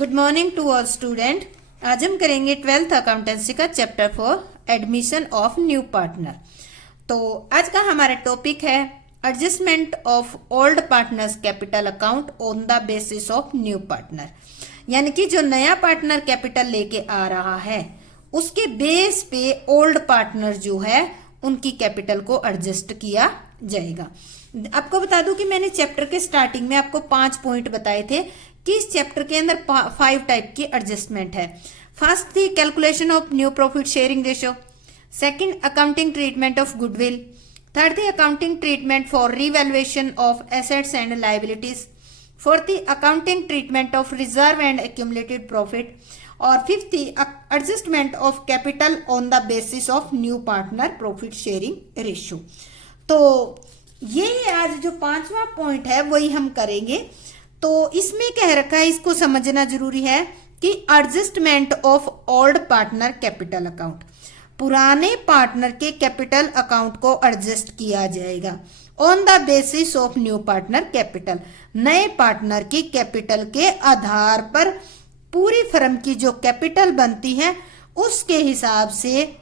Good morning to all student. आज हम करेंगे 12th अकाउंटेंसी का chapter 4 admission of new partner. तो आज का हमारा टॉपिक है adjustment of old partners capital account on the basis of new partner, यानी कि जो नया पार्टनर कैपिटल लेके आ रहा है उसके बेस पे ओल्ड पार्टनर जो है उनकी कैपिटल को एडजस्ट किया जाएगा। आपको बता दूं कि मैंने चैप्टर के स्टार्टिंग में आपको 5 पॉइंट बताए थे कि इस चैप्टर के अंदर 5 टाइप की एडजस्टमेंट है। फर्स्ट थी calculation of new profit sharing ratio, second accounting treatment of goodwill, third थी accounting treatment for revaluation of assets and liabilities, fourth थी accounting treatment of reserve and accumulated profit, और fifth थी adjustment of capital on the basis of new partner profit sharing ratio. तो ये आज जो 5वां point है वही हम करेंगे। तो इसमें कह रखा है, इसको समझना जरूरी है कि adjustment of old partner capital account, पुराने पार्टनर के कैपिटल अकाउंट को एडजस्ट किया जाएगा on the basis of new partner capital, नए पार्टनर की कैपिटल के आधार पर पूरी फर्म की जो कैपिटल बनती है उसके हिसाब से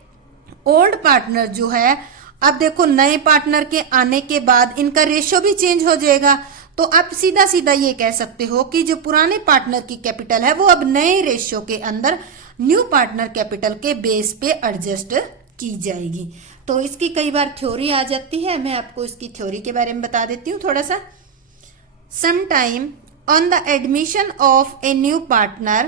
ओल्ड पार्टनर जो है, अब देखो नए पार्टनर के आने के बाद इनका रेशियो भी चेंज हो जाएगा। तो आप सीधा सीधा ये कह सकते हो कि जो पुराने पार्टनर की कैपिटल है वो अब नए रेशियो के अंदर न्यू पार्टनर कैपिटल के बेस पे एडजस्ट की जाएगी। तो इसकी कई बार थ्योरी आ जाती है, मैं आपको इसकी थ्योरी के बारे में बता देती हूँ थोड़ा सा। Sometime on the admission of a new partner,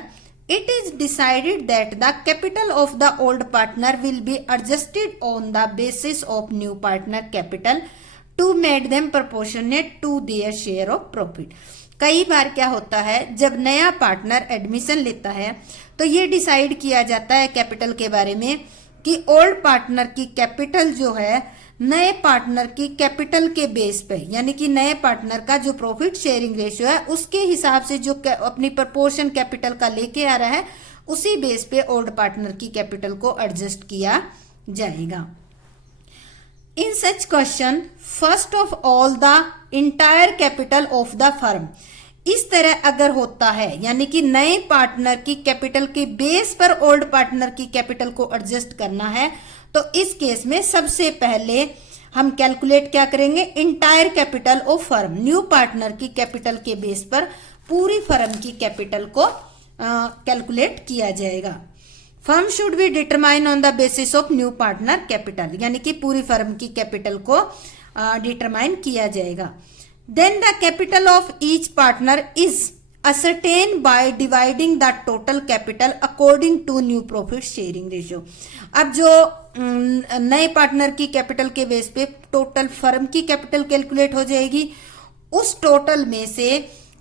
it is decided that the capital of the old partner will be adjusted on the basis of new partner capital to make them proportionate to their share of profit। कई बार क्या होता है, जब नया partner admission लेता है तो ये डिसाइड किया जाता है कैपिटल के बारे में कि ओल्ड पार्टनर की कैपिटल जो है नए पार्टनर की कैपिटल के बेस पे, यानी कि नए पार्टनर का जो प्रॉफिट शेयरिंग रेशियो है उसके हिसाब से जो अपनी प्रपोर्शन कैपिटल का लेके आ रहा है उसी बेस पे ओल्ड पार्टनर की कैपिटल को एडजस्ट किया जाएगा। In such question first of all the entire capital of the firm, इस तरह अगर होता है यानी कि नए पार्टनर की कैपिटल के बेस पर ओल्ड पार्टनर की कैपिटल को एडजस्ट करना है, तो इस केस में सबसे पहले हम कैलकुलेट क्या करेंगे, entire capital of firm, new partner की कैपिटल के बेस पर पूरी फर्म की कैपिटल को कैलकुलेट किया जाएगा। Firm should be determine on the basis of new partner capital, यानी कि पूरी फर्म की कैपिटल को डिटरमाइन किया जाएगा। Then the capital of each partner is ascertained by dividing the total capital according to new profit sharing ratio। अब जो नए पार्टनर की कैपिटल के बेस पे टोटल फर्म की कैपिटल कैलकुलेट हो जाएगी, उस टोटल में से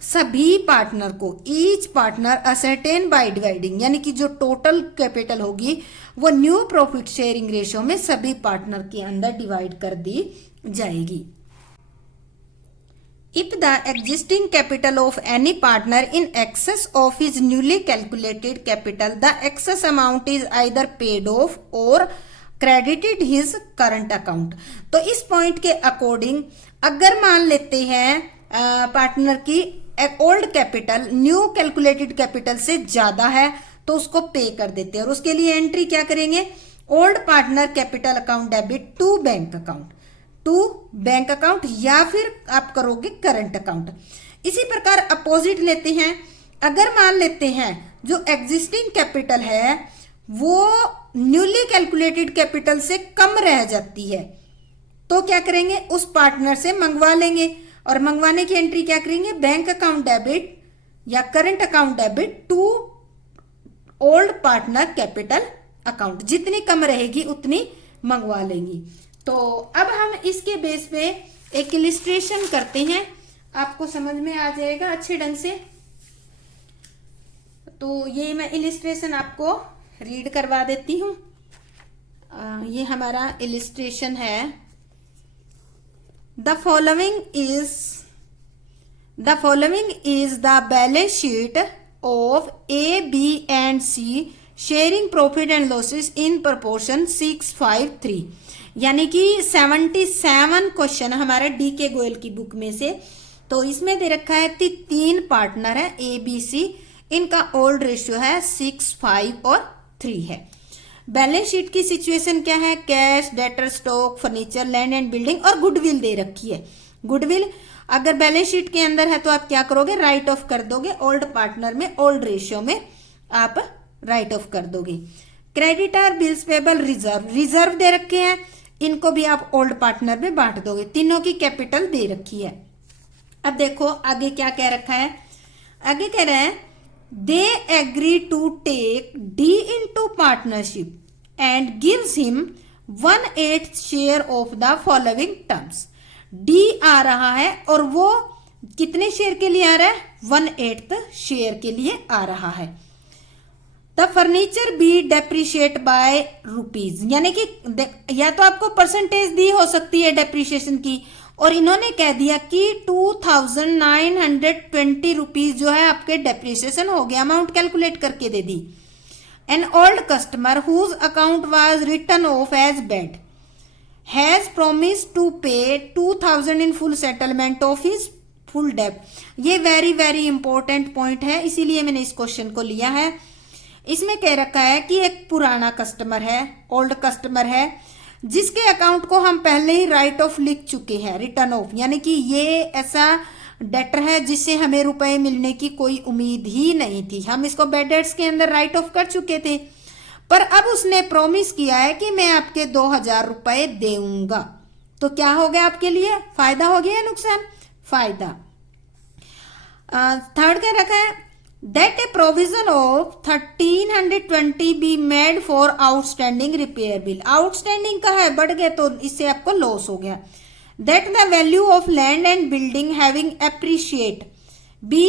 सभी पार्टनर को each partner ascertained by dividing, यानी कि जो टोटल कैपिटल होगी वो न्यू प्रॉफिट शेयरिंग रेशियो में सभी पार्टनर के अंदर डिवाइड कर दी जाएगी। If the existing capital of any partner in excess of his newly calculated capital, the excess amount is either paid off or credited his current account। तो इस point के according अगर मान लेते हैं पार्टनर की old capital new calculated capital से ज्यादा है तो उसको पे कर देते हैं, और उसके लिए एंट्री क्या करेंगे, old partner capital account debit to bank account या फिर आप करोगे करंट अकाउंट। इसी प्रकार अपोजिट लेते हैं, अगर मान लेते हैं जो एग्जिस्टिंग कैपिटल है वो न्यूली कैलकुलेटेड कैपिटल से कम रह जाती है तो क्या करेंगे, उस पार्टनर से मंगवा लेंगे, और मंगवाने की एंट्री क्या करेंगे, बैंक अकाउंट डेबिट या current account debit to old partner capital account, जितनी कम रहेगी उतनी मंगवा लेंगी। तो अब हम इसके बेस पे एक इलिस्ट्रेशन करते हैं, आपको समझ में आ जाएगा अच्छे ढंग से। तो ये मैं इलिस्ट्रेशन आपको रीड करवा देती हूँ। ये हमारा इलिस्ट्रेशन है। The following is the balance sheet of A B and C sharing profit and losses in proportion 653, यानी कि 77 क्वेश्चन हमारे डी के गोयल की बुक में से। तो इसमें दे रखा है 3 पार्टनर है ए बी सी, इनका ओल्ड रेशियो है 6, 5 और 3 है। बैलेंस शीट की सिचुएशन क्या है? Cash, debtor, stock, furniture, land and building और गुडविल दे रखी है। गुडविल अगर बैलेंस शीट के अंदर है तो आप क्या करोगे? राइट ऑफ कर दोगे। ओल्ड पार्टनर में, ओल्ड रेशियो में आप राइट ऑफ कर दोगे। क्रेडिटर, बिल्स पेबल, रिजर्व दे रखे हैं, इनको भी आप ओल्ड पार्टनर में बांट दोगे। तीनों की कैपिटल दे रखी है। अब देखो आगे क्या कह रखा है। आगे कह रहे हैं they agree to take D into partnership and gives him 1/8 share of the following terms. D आ रहा है और वो कितने शेयर के लिए आ रहा है? 1/8 शेयर के लिए आ रहा है। The furniture be depreciate by rupees, यानी कि या तो आपको परसेंटेज दी हो सकती है डेप्रिशिएशन की, और इन्होंने कह दिया कि 2920 रुपीज जो है आपके डेप्रिसिएशन हो गया, अमाउंट कैलकुलेट करके दे दी। An old customer whose account was written off as bad has promise to pay 2000 in full settlement of his full debt. ये वेरी वेरी इंपॉर्टेंट पॉइंट है, इसीलिए मैंने इस क्वेश्चन को लिया है। इसमें कह रखा है कि एक पुराना कस्टमर है, ओल्ड कस्टमर है, जिसके अकाउंट को हम पहले ही राइट ऑफ लिख चुके हैं, रिटर्न ऑफ, यानी कि ये ऐसा डेटर है जिससे हमें रुपए मिलने की कोई उम्मीद ही नहीं थी। हम इसको बैड डेट्स के अंदर राइट ऑफ कर चुके थे, पर अब उसने प्रॉमिस किया है कि मैं आपके 2000 रुपए दूंगा। तो क्या हो गया आपके लिए? फायदा हो गया या नुकसान? फायदा। थर्ड क्या रखा है? That a provision of 1320 be made for outstanding repair bill. Outstanding का है, बढ़ गया तो इससे आपको लॉस हो गया। That the value of land and building having appreciate be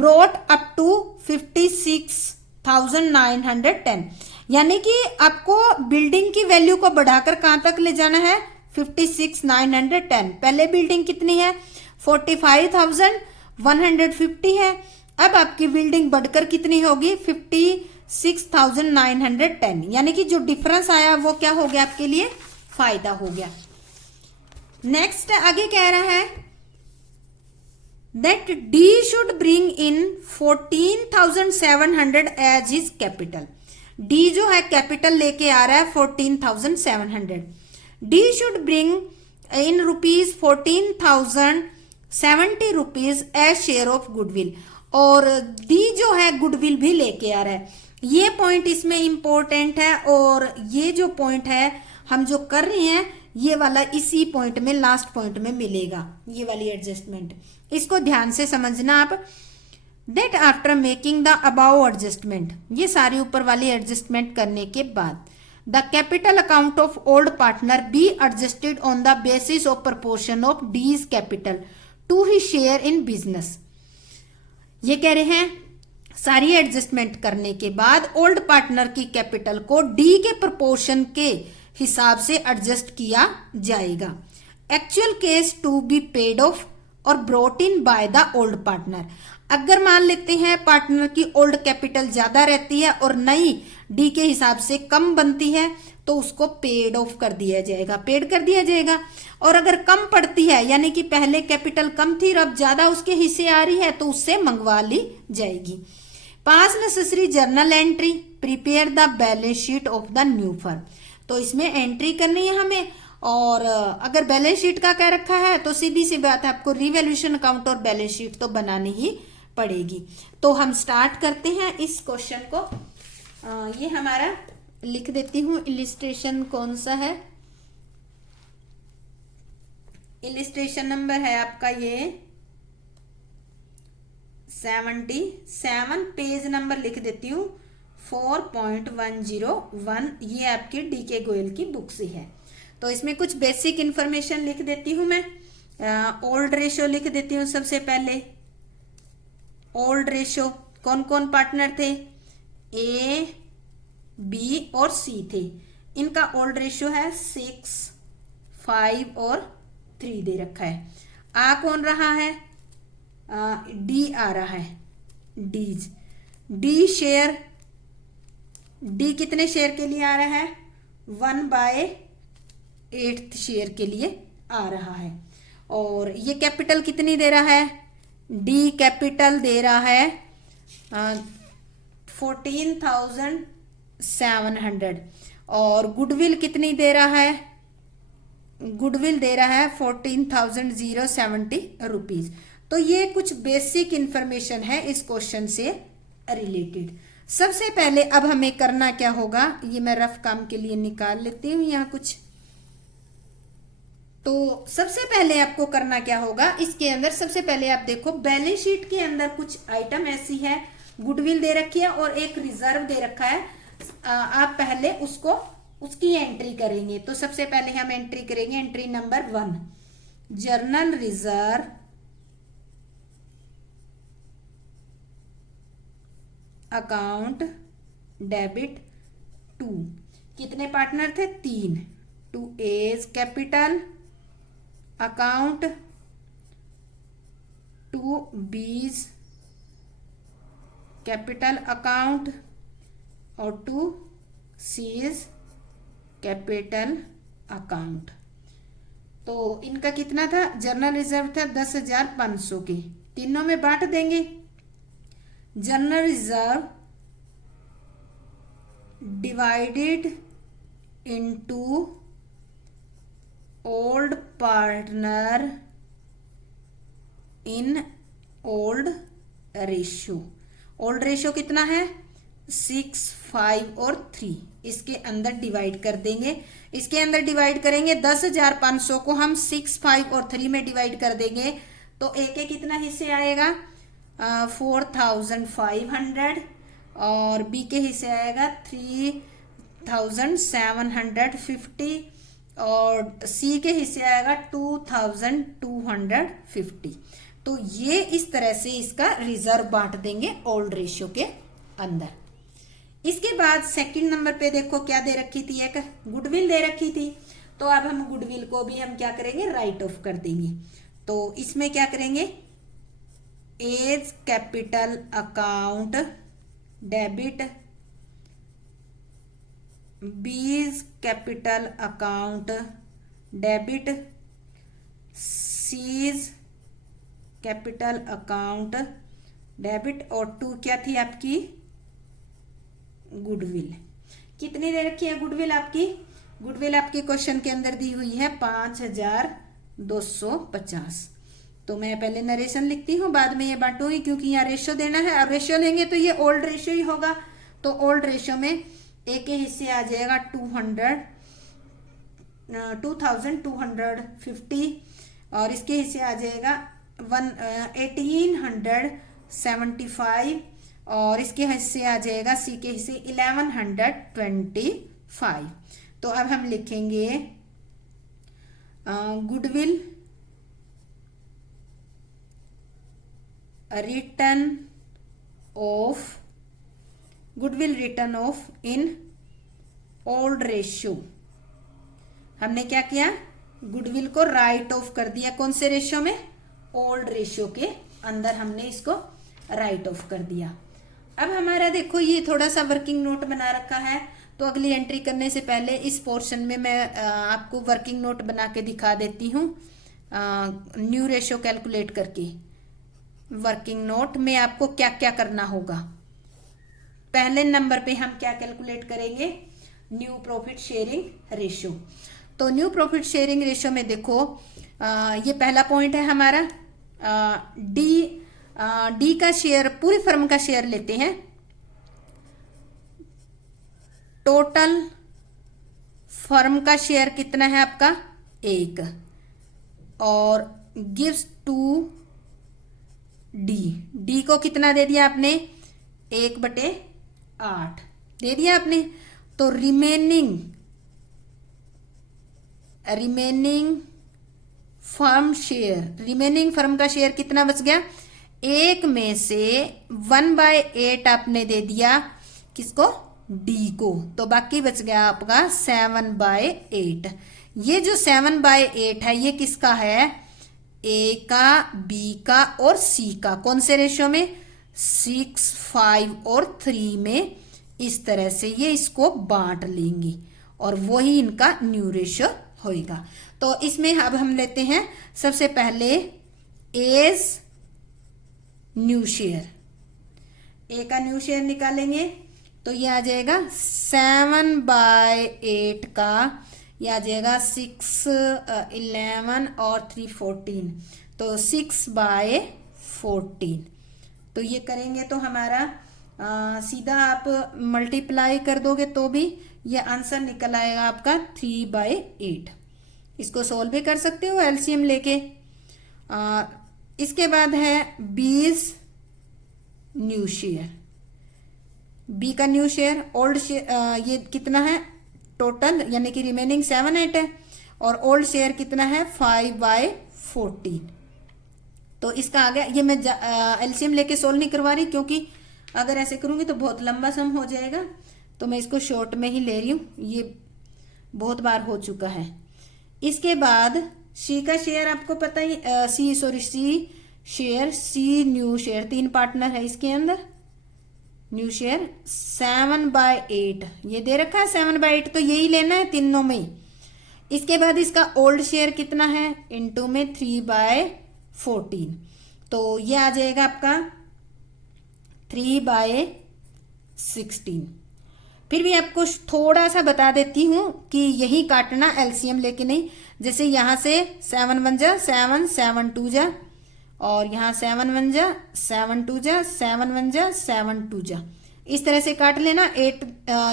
brought up to 56,910, यानी कि आपको बिल्डिंग की वैल्यू को बढ़ाकर कहां तक ले जाना है? 56,910। पहले बिल्डिंग कितनी है? 45,150 है। अब आपकी बिल्डिंग बढ़कर कितनी होगी? 56,910, यानी कि जो डिफरेंस आया वो क्या हो गया आपके लिए? फायदा हो गया। नेक्स्ट आगे कह रहा है that D should bring in 14,700 as his capital. D जो है कैपिटल लेके आ रहा है 14,700। D should bring in rupees 14,070 rupees as share of goodwill, और डी जो है गुडविल भी लेके आ रहा है। ये पॉइंट इसमें इंपॉर्टेंट है, और ये जो पॉइंट है हम जो कर रहे हैं ये वाला इसी पॉइंट में, लास्ट पॉइंट में मिलेगा ये वाली एडजस्टमेंट। इसको ध्यान से समझना आप। That after making the above adjustment, ये सारी ऊपर वाली एडजस्टमेंट करने के बाद the capital account of old partner be adjusted on the basis of proportion of D's capital to his share in business. ये कह रहे हैं सारी एडजस्टमेंट करने के बाद ओल्ड पार्टनर की कैपिटल को डी के प्रोपोर्शन के हिसाब से एडजस्ट किया जाएगा। Actual case to be paid off और brought in by the old partner. अगर मान लेते हैं पार्टनर की ओल्ड कैपिटल ज्यादा रहती है और नई डी के हिसाब से कम बनती है तो उसको पेड ऑफ कर दिया जाएगा, पेड कर दिया जाएगा। और अगर कम पड़ती है, यानी कि पहले कैपिटल कम थी और अब ज्यादा उसके हिस्से आ रही है, तो उससे मंगवा ली जाएगी। पास necessary journal entry, prepare the balance sheet of the new firm. तो इसमें एंट्री करनी है हमें, और अगर बैलेंस शीट का कह रखा है तो सीधी सी बात है आपको रिवैल्यूएशन अकाउंट और बैलेंस शीट तो बनानी ही पड़ेगी। तो हम स्टार्ट करते हैं इस क्वेश्चन को। ये हमारा लिख देती हूँ इलिस्ट्रेशन कौन सा है। इलिस्ट्रेशन नंबर है आपका ये 77, पेज नंबर लिख देती हूँ 4.101। ये आपकी डीके गोयल की बुक से है। तो इसमें कुछ बेसिक इंफॉर्मेशन लिख देती हूँ मैं। ओल्ड रेशियो लिख देती हूँ सबसे पहले। ओल्ड रेशियो कौन कौन पार्टनर थे? ए, बी और सी थे। इनका ओल्ड रेशियो है 6, 5 और 3 दे रखा है। आ कौन रहा है? डी आ रहा है। डी शेयर, डी कितने शेयर के लिए आ रहा है? 1/8 शेयर के लिए आ रहा है। और ये कैपिटल कितनी दे रहा है? डी कैपिटल दे रहा है 14,700 और गुडविल कितनी दे रहा है, गुडविल दे रहा है 14,070 रुपीज। तो ये कुछ बेसिक इंफॉर्मेशन है इस क्वेश्चन से रिलेटेड। सबसे पहले अब हमें करना क्या होगा, ये मैं रफ काम के लिए निकाल लेती हूँ यहाँ कुछ। तो सबसे पहले आपको करना क्या होगा, इसके अंदर सबसे पहले आप देखो बैलेंस शीट के अंदर कुछ आइटम ऐसी है, गुडविल दे रखी है और एक रिजर्व दे रखा है। आप पहले उसकी एंट्री करेंगे। तो सबसे पहले हम एंट्री करेंगे entry number 1, journal reserve account debit 2। कितने पार्टनर थे, 3। To A's capital account, to B's capital account और टू सीज कैपिटल अकाउंट। तो इनका कितना था, जर्नल रिजर्व था 10,500 के, तीनों में बांट देंगे। General reserve divided into old partner in old ratio. Old ratio कितना है, 6, 5 और 3। इसके अंदर डिवाइड कर देंगे। इसके अंदर डिवाइड करेंगे 10,500 को हम 6, 5 और 3 में डिवाइड कर देंगे। तो एक एक कितना हिस्से आएगा, 4,500 और बी के हिस्से आएगा 3,750 और सी के हिस्से आएगा 2,250। तो ये इस तरह से इसका रिजर्व बांट देंगे ओल्ड रेशियो के अंदर। इसके बाद सेकंड नंबर पे देखो क्या दे रखी थी, एक गुडविल दे रखी थी। तो अब हम गुडविल को भी हम क्या करेंगे, राइट ऑफ कर देंगे। तो इसमें क्या करेंगे, A's capital account debit, B's capital account debit, C's capital account debit और 2 क्या थी आपकी, गुडविल। कितनी दे रखी है गुडविल आपकी, गुडविल आपकी क्वेश्चन के अंदर दी हुई है 5,250। तो मैं पहले नरेशन लिखती हूँ, बाद में ये बांटूंगी क्योंकि यहाँ रेशियो देना है। और रेशियो लेंगे तो ये ओल्ड रेशियो ही होगा। तो ओल्ड रेशियो में एक के हिस्से आ जाएगा 2,250 और इसके हिस्से आ जाएगा 1,875 और इसके हिस्से आ जाएगा सी के हिस्से 1,125। तो अब हम लिखेंगे goodwill return of in old ratio. हमने क्या किया, गुडविल को राइट ऑफ कर दिया। कौन से रेशियो में, ओल्ड रेशियो के अंदर हमने इसको राइट ऑफ कर दिया। अब हमारा देखो ये थोड़ा सा वर्किंग नोट बना रखा है। तो अगली एंट्री करने से पहले इस पोर्शन में मैं आपको वर्किंग नोट बना के दिखा देती हूँ, न्यू रेशियो कैलकुलेट करके। वर्किंग नोट में आपको क्या क्या करना होगा। पहले नंबर पे हम क्या कैलकुलेट करेंगे, न्यू प्रॉफिट शेयरिंग रेशियो। तो न्यू प्रॉफिट शेयरिंग रेशियो में देखो ये पहला पॉइंट है हमारा, डी का शेयर, पूरी फर्म का शेयर लेते हैं। टोटल फर्म का शेयर कितना है आपका, 1 और गिव्स टू डी को कितना दे दिया आपने, 1/8 दे दिया आपने। तो रिमेनिंग फर्म का शेयर कितना बच गया, 1 में से 1/8 आपने दे दिया किसको, डी को। तो बाकी बच गया आपका 7/8। ये जो 7/8 है ये किसका है, ए का, बी का और सी का। कौन से रेशियो में, 6, 5 और 3 में। इस तरह से ये इसको बांट लेंगे और वही इनका न्यू रेशियो होएगा। तो इसमें अब हम लेते हैं सबसे पहले एज न्यू शेयर। ए का न्यू शेयर निकालेंगे तो ये आ जाएगा 7/8 का, ये आ जाएगा 6, 11 और 3 14, तो 6/14। तो ये करेंगे तो हमारा सीधा आप मल्टीप्लाई कर दोगे तो भी ये आंसर निकल आएगा आपका 3/8। इसको सोल्व भी कर सकते हो एलसीएम लेके। इसके बाद है 20 न्यू शेयर। बी का न्यू शेयर ओल्ड शेयर ये कितना है टोटल, यानी कि रिमेनिंग 7 8 है, और ओल्ड शेयर कितना है 5/14। तो इसका आ गया, ये मैं एलसीएम लेके सोल्व नहीं करवा रही क्योंकि अगर ऐसे करूंगी तो बहुत लंबा सम हो जाएगा, तो मैं इसको शॉर्ट में ही ले रही हूँ, ये बहुत बार हो चुका है। इसके बाद सी का शेयर आपको पता ही, सी शेयर, सी न्यू शेयर, 3 पार्टनर है इसके अंदर। न्यू शेयर 7/8 ये दे रखा है 7/8, तो यही लेना है तीनों में ही। इसके बाद इसका ओल्ड शेयर कितना है इनटू में 3/14, तो ये आ जाएगा आपका 3/16। फिर भी आपको थोड़ा सा बता देती हूं कि यही काटना एलसीएम लेके नहीं, जैसे यहां से 7 1 जा 7, 7 2 जा, और यहाँ 7 1 जा 7 2 जा, 7 1 जा 7 2 जा, इस तरह से काट लेना। 8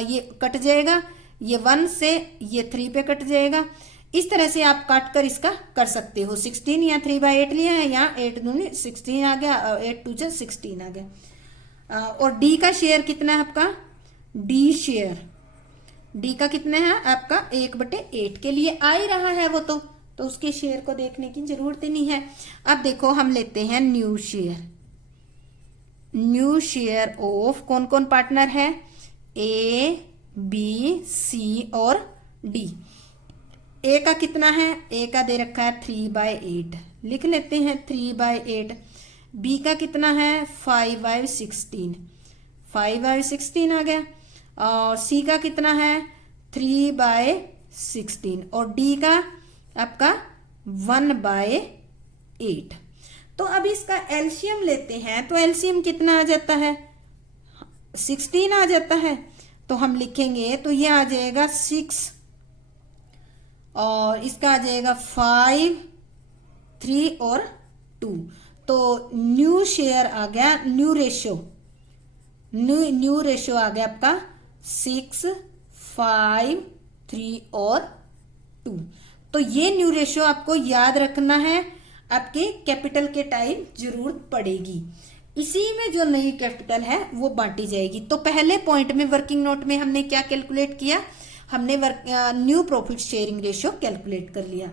ये कट जाएगा, ये 1 से ये 3 पे कट जाएगा। इस तरह से आप काट कर इसका कर सकते हो। 16 यहाँ 3/8 लिया है, यहाँ 8 दूनी 16 आ गया, 8 2 जा 16 आ गया। और डी का शेयर कितना है आपका, डी शेयर, डी का कितना है आपका 1/8 के लिए आ ही रहा है वो, तो उसके शेयर को देखने की जरूरत ही नहीं है। अब देखो हम लेते हैं new share. New share of कौन कौन पार्टनर है, ए बी सी और डी। ए का कितना है, ए का दे रखा है 3/8, लिख लेते हैं 3/8। बी का कितना है 5/16, 5/16 आ गया। और सी का कितना है 3/16, और डी का आपका 1/8। तो अब इसका एलसीएम लेते हैं, तो एलसीएम कितना आ जाता है 16 आ जाता है। तो हम लिखेंगे तो ये आ जाएगा 6, और इसका आ जाएगा 5, 3 और 2। तो न्यू शेयर आ गया, न्यू रेशियो आ गया आपका 6, 5, 3 और 2। तो ये न्यू रेशियो आपको याद रखना है, आपके कैपिटल के टाइम जरूरत पड़ेगी। इसी में जो नई कैपिटल है वो बांटी जाएगी। तो पहले पॉइंट में वर्किंग नोट में हमने क्या कैलकुलेट किया, हमने new profit sharing ratio calculate कर लिया।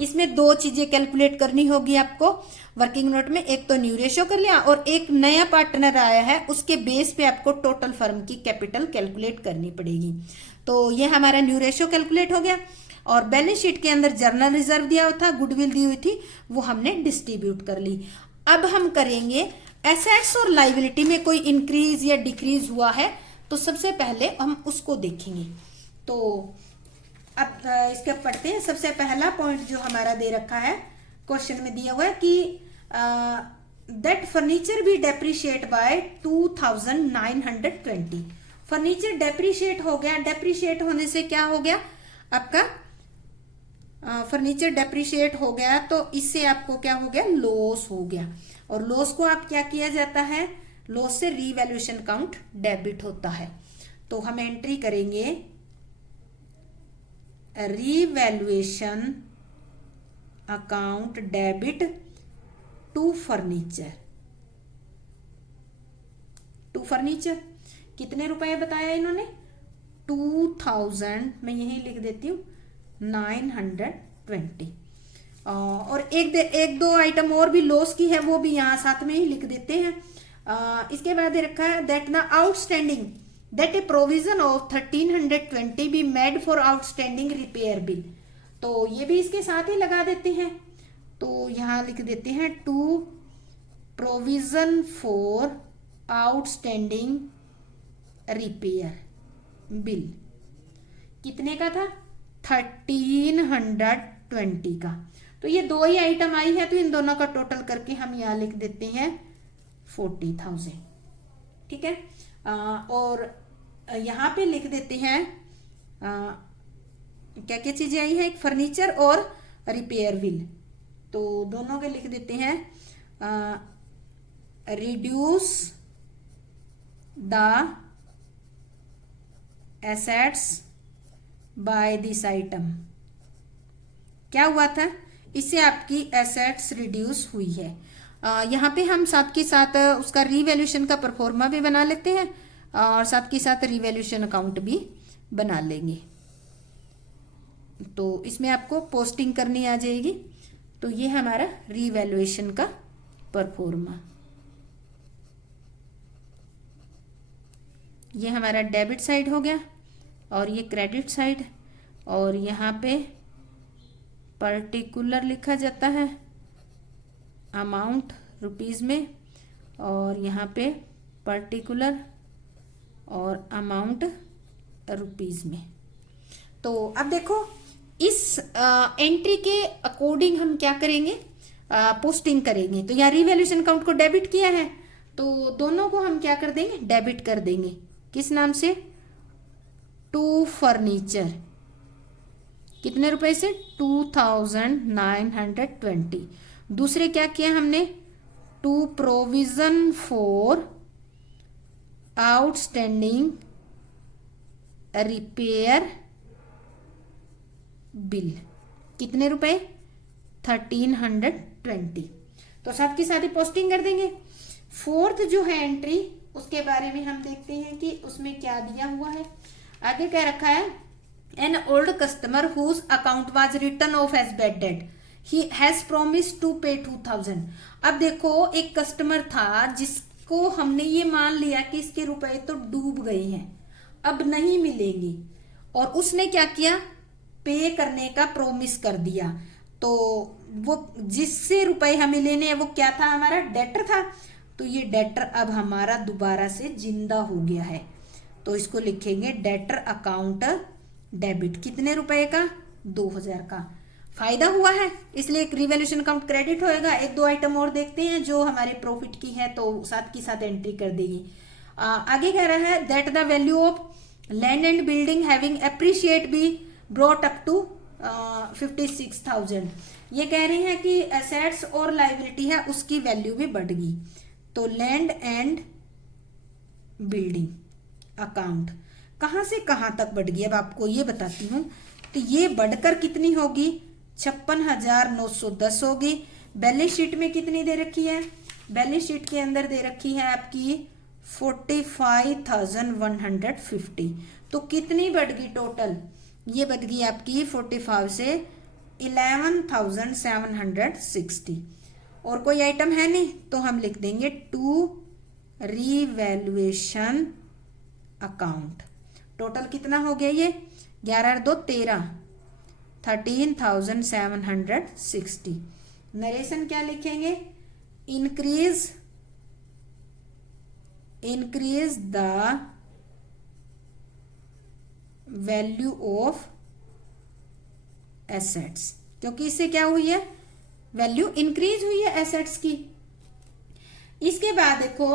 इसमें 2 चीजें कैलकुलेट करनी होगी आपको वर्किंग नोट में, एक तो न्यू रेशियो कर लिया, और एक नया पार्टनर आया है उसके बेस पे आपको टोटल फर्म की कैपिटल कैलकुलेट करनी पड़ेगी। तो ये हमारा न्यू रेशियो कैलकुलेट हो गया। और बैलेंस शीट के अंदर जर्नल रिजर्व दिया हुआ था, गुडविल दी हुई थी, वो हमने डिस्ट्रीब्यूट कर ली। अब हम करेंगे एसेट्स और लाइबिलिटी में कोई इंक्रीज या डिक्रीज हुआ है तो सबसे पहले हम उसको देखेंगे। तो अब इसके पढ़ते हैं। सबसे पहला पॉइंट जो हमारा दे रखा है क्वेश्चन में दिया हुआ है कि दैट फर्नीचर भी डेप्रिशिएट बाय 2920। फर्नीचर डेप्रिशिएट हो गया। डेप्रिशिएट होने से क्या हो गया आपका, फर्नीचर डेप्रिशिएट हो गया तो इससे आपको क्या हो गया, लॉस हो गया। और लॉस को आप क्या किया जाता है, लॉस से रीवैल्यूएशन अकाउंट डेबिट होता है। तो हम एंट्री करेंगे revaluation account debit to furniture. To furniture कितने रुपए बताया इन्होंने, 2000, मैं यही लिख देती हूँ 920। और एक दो आइटम और भी लॉस की है, वो भी यहाँ साथ में ही लिख देते हैं। इसके बाद रखा है that the outstanding that A provision of 1320 be made for outstanding repair bill. तो ये भी इसके साथ ही लगा देते हैं। तो यहाँ लिख देते हैं to provision for outstanding repair bill. कितने का था, 1320 का। तो ये 2 ही आइटम आई है, तो इन दोनों का टोटल करके हम यहाँ लिख देते हैं 40,000। ठीक है। और यहाँ पे लिख देते हैं क्या क्या चीजें आई है, एक फर्नीचर और रिपेयर बिल, तो दोनों के लिख देते हैं reduce the assets by this item. क्या हुआ था, इससे आपकी एसेट्स रिड्यूस हुई है। यहाँ पे हम साथ के साथ उसका रीवैल्यूएशन का परफॉर्मा भी बना लेते हैं और साथ के साथ रीवैल्यूएशन अकाउंट भी बना लेंगे। तो इसमें आपको पोस्टिंग करनी आ जाएगी। तो ये हमारा रीवैल्यूएशन का परफॉर्मा, ये हमारा डेबिट साइड हो गया और ये क्रेडिट साइड। और यहाँ पे पर्टिकुलर लिखा जाता है अमाउंट रुपीज़ में, और यहाँ पे पर्टिकुलर और अमाउंट रुपीज़ में। तो अब देखो इस एंट्री के अकॉर्डिंग हम क्या करेंगे, पोस्टिंग करेंगे। तो यहाँ रिवैल्यूएशन अकाउंट को डेबिट किया है तो दोनों को हम क्या कर देंगे, डेबिट कर देंगे। किस नाम से, टू फर्नीचर, कितने रुपए से, 2920। दूसरे क्या किया हमने, to provision for outstanding repair bill, कितने रुपए, 1320। तो साथ के साथ ही पोस्टिंग कर देंगे। फोर्थ जो है एंट्री, उसके बारे में हम देखते हैं कि उसमें क्या दिया हुआ है। आगे क्या रखा है, an old customer whose account was written off as bad debt, he has promise to pay 2000। अब देखो एक कस्टमर था जिसको हमने ये मान लिया कि इसके रुपए तो डूब गए हैं, अब नहीं मिलेंगे, और उसने क्या किया, पे करने का प्रोमिस कर दिया। तो वो जिससे रुपए हमें लेने हैं वो क्या था, हमारा डेटर था। तो ये डेटर अब हमारा दोबारा से जिंदा हो गया है, तो इसको लिखेंगे डेटर अकाउंट डेबिट। कितने रुपए का, 2000 का। फायदा हुआ है इसलिए एक रिवैल्यूएशन अकाउंट क्रेडिट होएगा। एक दो आइटम और देखते हैं जो हमारे प्रॉफिट की है, तो साथ की साथ एंट्री कर देगी। आगे कह रहा है that the value of land and building having appreciate be brought up to 56,000। ये कह रहे हैं कि एसेट्स और लाइबिलिटी है उसकी वैल्यू भी बढ़ गई। तो लैंड एंड बिल्डिंग अकाउंट कहां से कहां तक बढ़ गई, अब आपको ये बताती हूँ। तो ये बढ़कर कितनी होगी, 56,910 होगी। बैलेंस शीट में कितनी दे रखी है, बैलेंस शीट के अंदर दे रखी है आपकी 45,150। तो कितनी बढ़ गई टोटल, ये बढ़ गई आपकी 45 से 11,760। और कोई आइटम है नहीं तो हम लिख देंगे टू रिवैल्यूएशन अकाउंट। टोटल कितना हो गया, ये 11 2 13, 13,760। नरेशन क्या लिखेंगे, increase the value of assets, क्योंकि इससे क्या हुई है, वैल्यू इंक्रीज हुई है एसेट्स की। इसके बाद देखो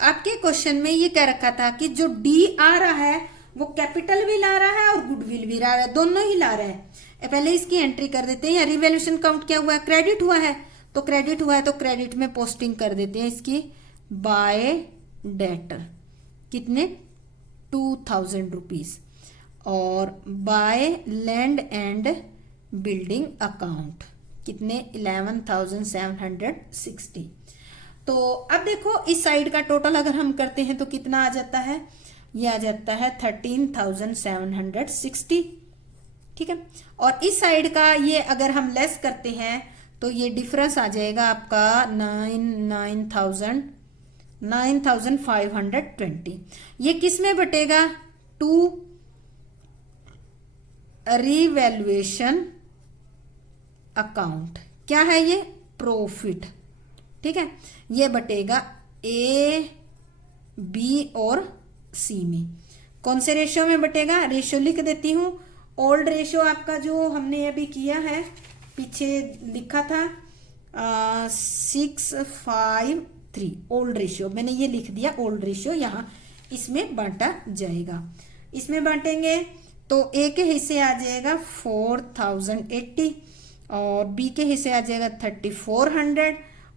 आपके क्वेश्चन में ये कह रखा था कि जो डी आ रहा है वो कैपिटल भी ला रहा है और गुडविल भी ला रहा है, दोनों ही ला रहा है। पहले इसकी एंट्री कर देते हैं। रिवैल्यूएशन काउंट क्या हुआ है, क्रेडिट हुआ है, तो क्रेडिट हुआ है तो क्रेडिट में पोस्टिंग कर देते हैं इसकी बाय डेटर, कितने 2000 रुपीज। और by land and building account कितने 11,760। तो अब देखो इस साइड का टोटल अगर हम करते हैं तो कितना आ जाता है, ये आ जाता है 13,760। ठीक है, और इस साइड का ये अगर हम लेस करते हैं तो ये डिफरेंस आ जाएगा आपका 9,520। ये किस में बटेगा, टू रिवैल्यूएशन अकाउंट। क्या है ये, प्रॉफिट। ठीक है, ये बटेगा ए बी और सी में। कौन से रेशियो में बटेगा, रेशियो लिख देती हूं। ओल्ड रेशियो आपका जो हमने अभी किया है, पीछे लिखा था 653 3 ओल्ड रेशियो, मैंने ये लिख दिया ओल्ड रेशियो, यहाँ इसमें बांटा जाएगा। इसमें बांटेंगे तो ए के हिस्से आ जाएगा 4080 और बी के हिस्से आ जाएगा 3400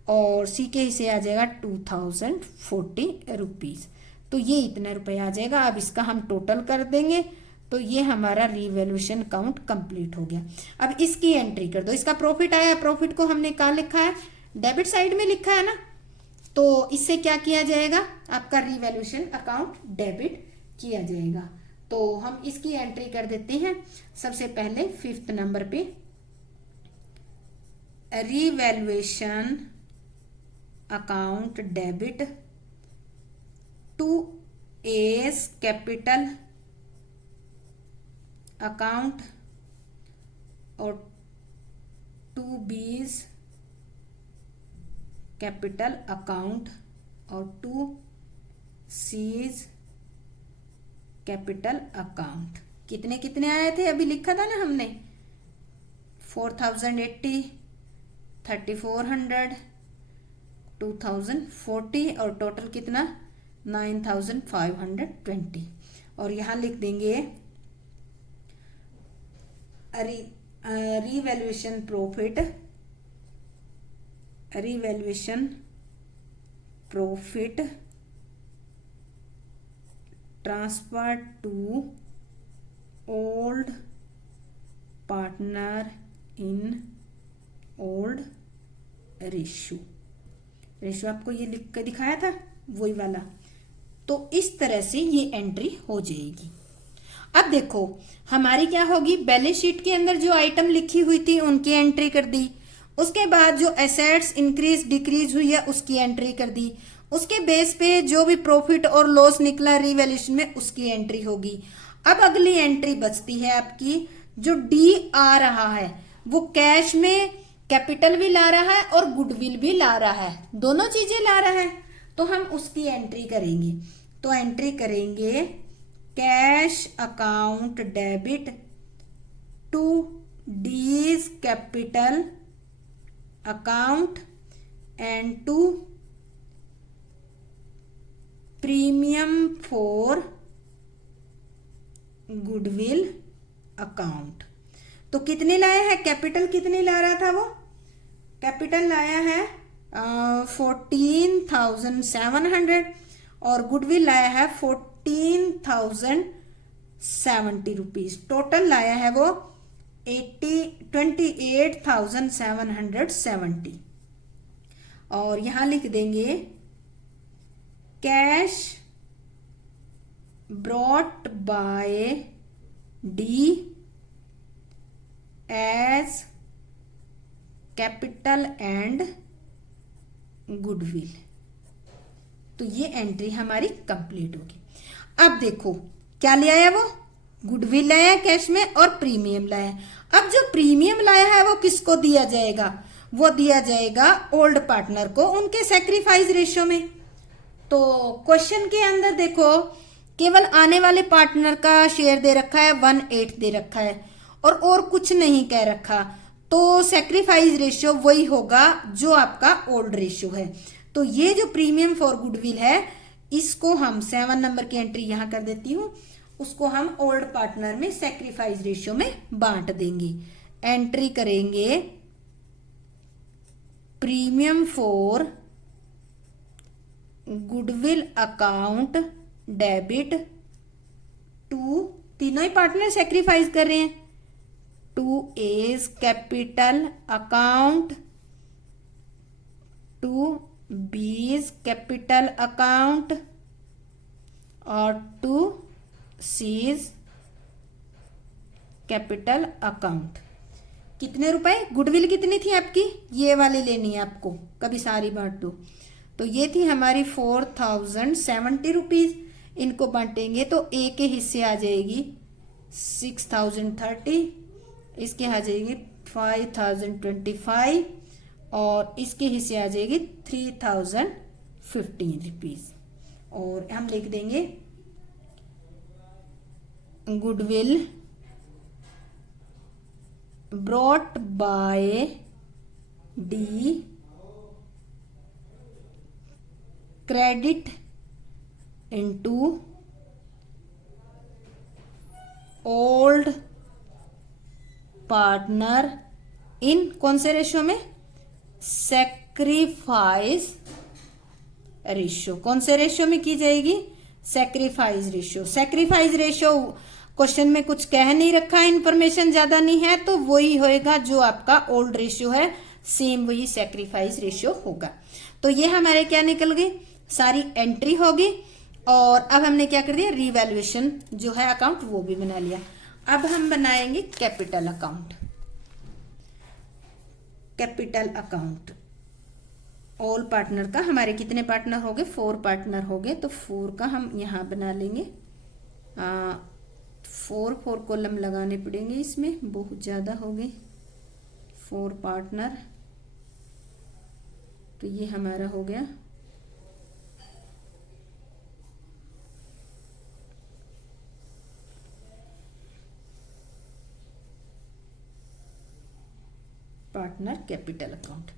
और सी के हिस्से आ जाएगा 2040 रुपीज। तो ये इतना रुपये आ जाएगा। अब इसका हम टोटल कर देंगे तो ये हमारा रिवैल्यूएशन अकाउंट कंप्लीट हो गया। अब इसकी एंट्री कर दो। इसका प्रॉफिट आया, प्रॉफिट को हमने कहाँ लिखा है, डेबिट साइड में लिखा है ना, तो इससे क्या किया जाएगा, आपका रिवैल्यूएशन अकाउंट डेबिट किया जाएगा। तो हम इसकी एंट्री कर देते हैं। सबसे पहले 5th नंबर पे revaluation account debit to A's capital account और टू बीज कैपिटल अकाउंट और टू सीज कैपिटल अकाउंट। कितने कितने आए थे, अभी लिखा था ना हमने, 4080, 3400, 2040 और टोटल कितना 9520। और यहाँ लिख देंगे revaluation profit transfer to old partner in old ratio आपको ये लिख कर दिखाया था वही वाला। तो इस तरह से ये एंट्री हो जाएगी। अब देखो हमारी क्या होगी, बैलेंस शीट के अंदर जो आइटम लिखी हुई थी उनकी एंट्री कर दी, उसके बाद जो एसेट्स इंक्रीज डिक्रीज हुई है उसकी एंट्री कर दी, उसके बेस पे जो भी प्रॉफिट और लॉस निकला रिवैल्यूएशन में उसकी एंट्री होगी। अब अगली एंट्री बचती है आपकी, जो डी आ रहा है वो कैश में कैपिटल भी ला रहा है और गुडविल भी ला रहा है, दोनों चीजें ला रहा है। तो हम उसकी एंट्री करेंगे। तो एंट्री करेंगे cash account debit to D's capital account and to premium for goodwill account. तो कितने लाया है, कैपिटल कितने ला रहा था वो, कैपिटल लाया है 14,700 और गुडविल लाया है 14,070 रुपीज। टोटल लाया है वो 28,770। और यहां लिख देंगे cash brought by D as capital and goodwill. तो ये एंट्री हमारी कंप्लीट होगी। अब देखो क्या ले आया वो, गुडविल लाया कैश में और प्रीमियम लाया। अब जो प्रीमियम लाया है वो किसको दिया जाएगा, वो दिया जाएगा ओल्ड पार्टनर को उनके सैक्रिफाइस रेशियो में। तो क्वेश्चन के अंदर देखो केवल आने वाले पार्टनर का शेयर दे रखा है 1/8 दे रखा है और कुछ नहीं कह रखा। तो सैक्रिफाइस रेशियो वही होगा जो आपका ओल्ड रेशियो है। तो ये जो प्रीमियम फॉर गुडविल है इसको हम 7 नंबर की एंट्री यहां कर देती हूं, उसको हम ओल्ड पार्टनर में सैक्रिफाइस रेशियो में बांट देंगे। एंट्री करेंगे premium for goodwill account debit to, तीनों ही पार्टनर सैक्रिफाइस कर रहे हैं, to A's capital account, to B's capital account और टू सीज कैपिटल अकाउंट। कितने रुपए, गुडविल कितनी थी आपकी, ये वाली लेनी है आपको, कभी सारी बांट दो। तो ये थी हमारी 4,070 रुपीज। इनको बांटेंगे तो ए के हिस्से आ जाएगी 6,030, इसके आ जाएगी 5,025 और इसके हिस्से आ जाएगी 3,015 रुपीज। और हम लिख देंगे goodwill brought by D credit into old partner इन कौन से रेशियो में, सैक्रिफाइस रेशियो। कौन से रेशियो में की जाएगी, sacrifice ratio. Sacrifice ratio question में कुछ कह नहीं रखा है, इंफॉर्मेशन ज्यादा नहीं है, तो वही होएगा जो आपका ओल्ड रेशियो है, सेम वही सैक्रिफाइस रेशियो होगा। तो ये हमारे क्या निकल गई, सारी एंट्री होगी। और अब हमने क्या कर दिया, रीवैल्यूएशन जो है अकाउंट वो भी बना लिया। अब हम बनाएंगे capital account. Capital account all partner का, हमारे कितने पार्टनर हो गए, 4 पार्टनर हो गए, तो 4 का हम यहाँ बना लेंगे। 4 कॉलम लगाने पड़ेंगे, इसमें बहुत ज़्यादा हो गए 4 पार्टनर। तो ये हमारा हो गया पार्टनर कैपिटल अकाउंट।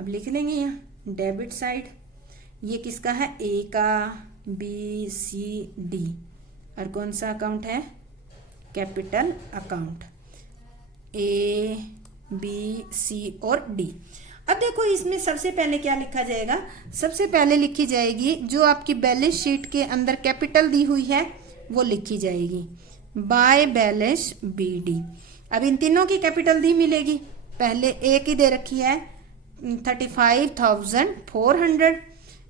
अब लिख लेंगे यहाँ डेबिट साइड, ये किसका है, ए का, बी सी डी, और कौन सा अकाउंट है, capital account, A B C और डी। अब देखो इसमें सबसे पहले क्या लिखा जाएगा, सबसे पहले लिखी जाएगी जो आपकी बैलेंस शीट के अंदर कैपिटल दी हुई है वो लिखी जाएगी, बाय बैलेंस बी डी। अब इन तीनों की कैपिटल दी मिलेगी, पहले ए की दे रखी है 35,400,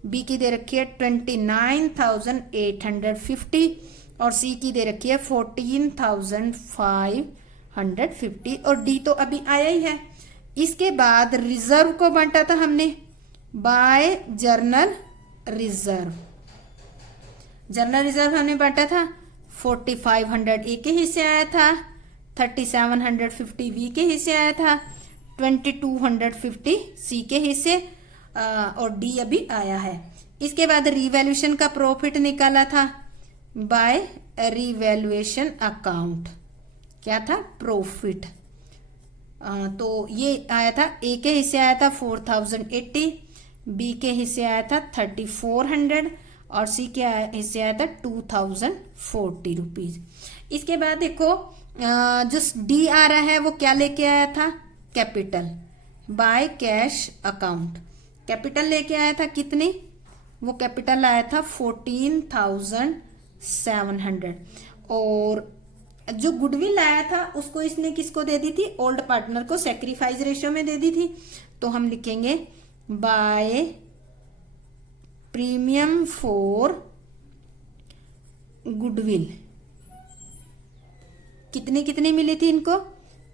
बी की दे रखी है 29,850 और सी की दे रखी है 14,550 और डी तो अभी आया ही है। इसके बाद रिजर्व को बांटा था हमने by journal reserve. Journal reserve हमने बांटा था 4,500 ए के हिस्से आया था, 3,750 बी के हिस्से आया था, 2,250 सी के हिस्से और डी अभी आया है। इसके बाद रिवैल्यूएशन का प्रॉफिट निकाला था बाय रिवैल्यूएशन अकाउंट, क्या था, प्रॉफिट। तो ये आया था, ए के हिस्से आया था 4,080, बी के हिस्से आया था 3,400 और सी के हिस्से आया था 2,040 रुपीज। इसके बाद देखो जो डी आ रहा है वो क्या लेके आया था, capital by cash account. Capital लेके आया था कितनी, वो कैपिटल आया था 14,700 और जो गुडविल आया था उसको इसने किसको दे दी थी, ओल्ड पार्टनर को, सैक्रिफाइस रेशियो में दे दी थी। तो हम लिखेंगे बाय प्रीमियम फॉर गुडविल। कितनी कितनी मिली थी इनको,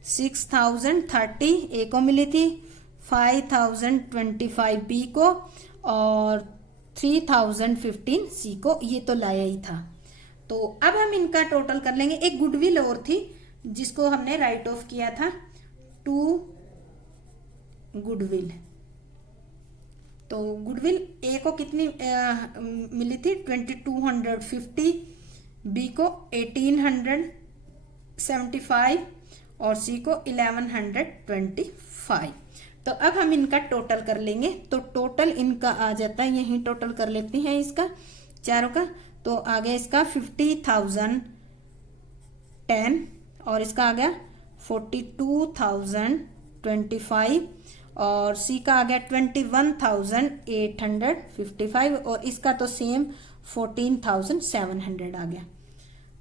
6,030 ए को मिली थी, 5,025 बी को और 3,015 सी को, ये तो लाया ही था। तो अब हम इनका टोटल कर लेंगे। एक गुडविल और थी जिसको हमने राइट ऑफ किया था, 2 गुडविल। तो गुडविल ए को कितनी मिली थी, 2,250, बी को 1,875 और सी को 1,125। तो अब हम इनका टोटल कर लेंगे। तो टोटल इनका आ जाता है, यही टोटल कर लेते हैं इसका चारों का। तो आ गया इसका 50,010 और इसका आ गया 42,025 और सी का आ गया 21,855 और इसका तो सेम 14,700 आ गया।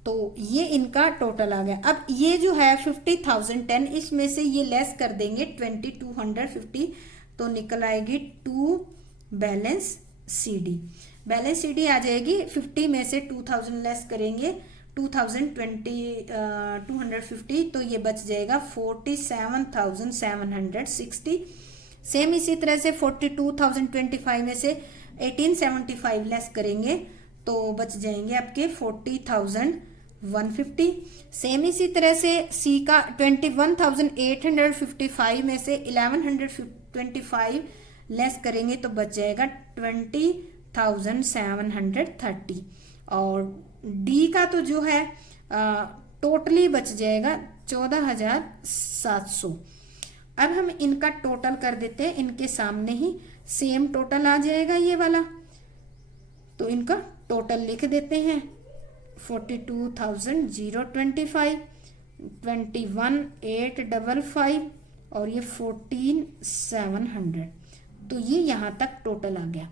तो ये इनका टोटल आ गया। अब ये जो है 50,010 इसमें से ये लेस कर देंगे 2,250 तो निकल आएगी 2 बैलेंस सीडी। बैलेंस सीडी आ जाएगी 50 में से 2,000 लेस करेंगे 2,250 तो ये बच जाएगा 47,760। सेम इसी तरह से 42,025 में से 1,875 लेस करेंगे तो बच जाएंगे आपके 40,150। सेम इसी तरह से सी का 21,855 में से 1,125 लेस करेंगे तो बच जाएगा 20,730 और डी का तो जो है टोटली बच जाएगा 14,700। अब हम इनका टोटल कर देते हैं, इनके सामने ही सेम टोटल आ जाएगा ये वाला। तो इनका टोटल लिख देते हैं 42,025, 21,855 और ये 14,700। तो ये यहाँ तक टोटल आ गया।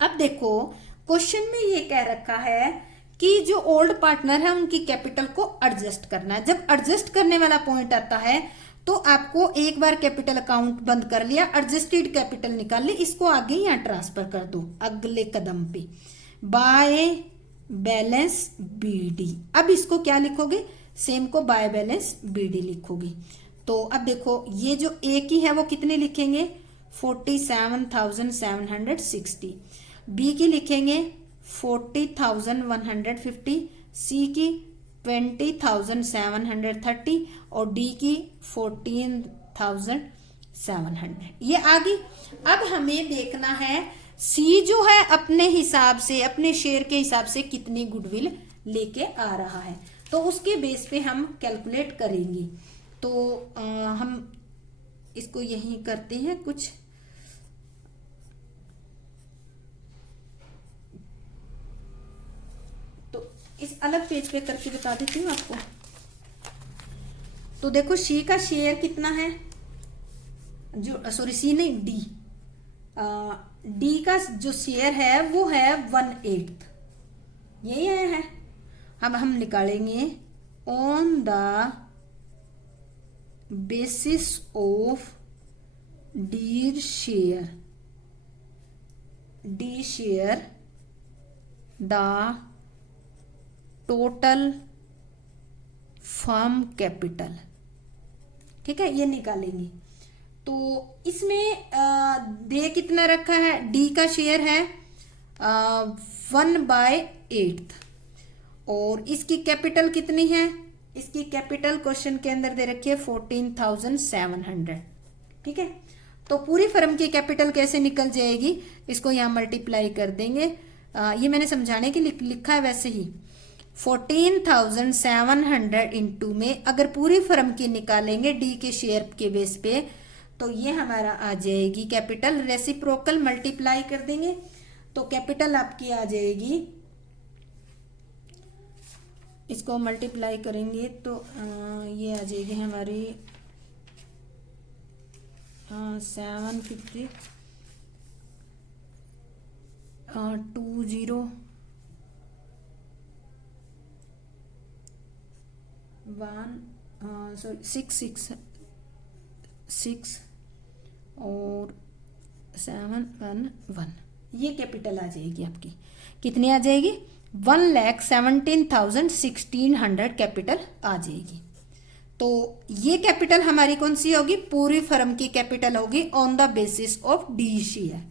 अब देखो क्वेश्चन में ये कह रखा है कि जो ओल्ड पार्टनर है उनकी कैपिटल को एडजस्ट करना है। जब एडजस्ट करने वाला पॉइंट आता है तो आपको एक बार कैपिटल अकाउंट बंद कर लिया, एडजस्टेड कैपिटल निकाल ली, इसको आगे यहाँ ट्रांसफर कर दो अगले कदम पे, बाय बैलेंस बीडी। अब इसको क्या लिखोगे, सेम को बाय बैलेंस बीडी लिखोगे। तो अब देखो ये जो ए की है वो कितने लिखेंगे 47,760, बी की लिखेंगे 40,150, सी की 20,730 और डी की 14,700। ये आ गई। अब हमें देखना है सी जो है अपने हिसाब से, अपने शेयर के हिसाब से कितनी गुडविल लेके आ रहा है, तो उसके बेस पे हम कैलकुलेट करेंगे। तो हम इसको यहीं करते हैं कुछ, तो इस अलग पेज पे करके बता देती हूँ आपको। तो देखो सी का शेयर कितना है, जो सॉरी सी नहीं डी, डी का जो शेयर है वो है 1/8, यही है। अब हम निकालेंगे on the basis of D share the total firm capital. ठीक है, ये निकालेंगे। तो इसमें दे कितना रखा है, डी का शेयर है 1/8 और इसकी कैपिटल कितनी है, इसकी कैपिटल क्वेश्चन के अंदर दे रखी है 14,700। ठीक है, तो पूरी फर्म की कैपिटल कैसे निकल जाएगी, इसको यहाँ मल्टीप्लाई कर देंगे। ये मैंने समझाने के लिए लिखा है वैसे ही। 14,700 इंटू में अगर पूरी फर्म की निकालेंगे डी के शेयर के बेस पे, तो ये हमारा आ जाएगी कैपिटल, रेसिप्रोकल मल्टीप्लाई कर देंगे तो कैपिटल आपकी आ जाएगी, इसको मल्टीप्लाई करेंगे तो ये आ जाएगी हमारी 750 20 1 सॉरी 6 और 711, ये कैपिटल आ जाएगी आपकी। कितनी आ जाएगी 1,17,1600 कैपिटल आ जाएगी। तो ये कैपिटल हमारी कौन सी होगी, पूरी फर्म की कैपिटल होगी on the basis of D share.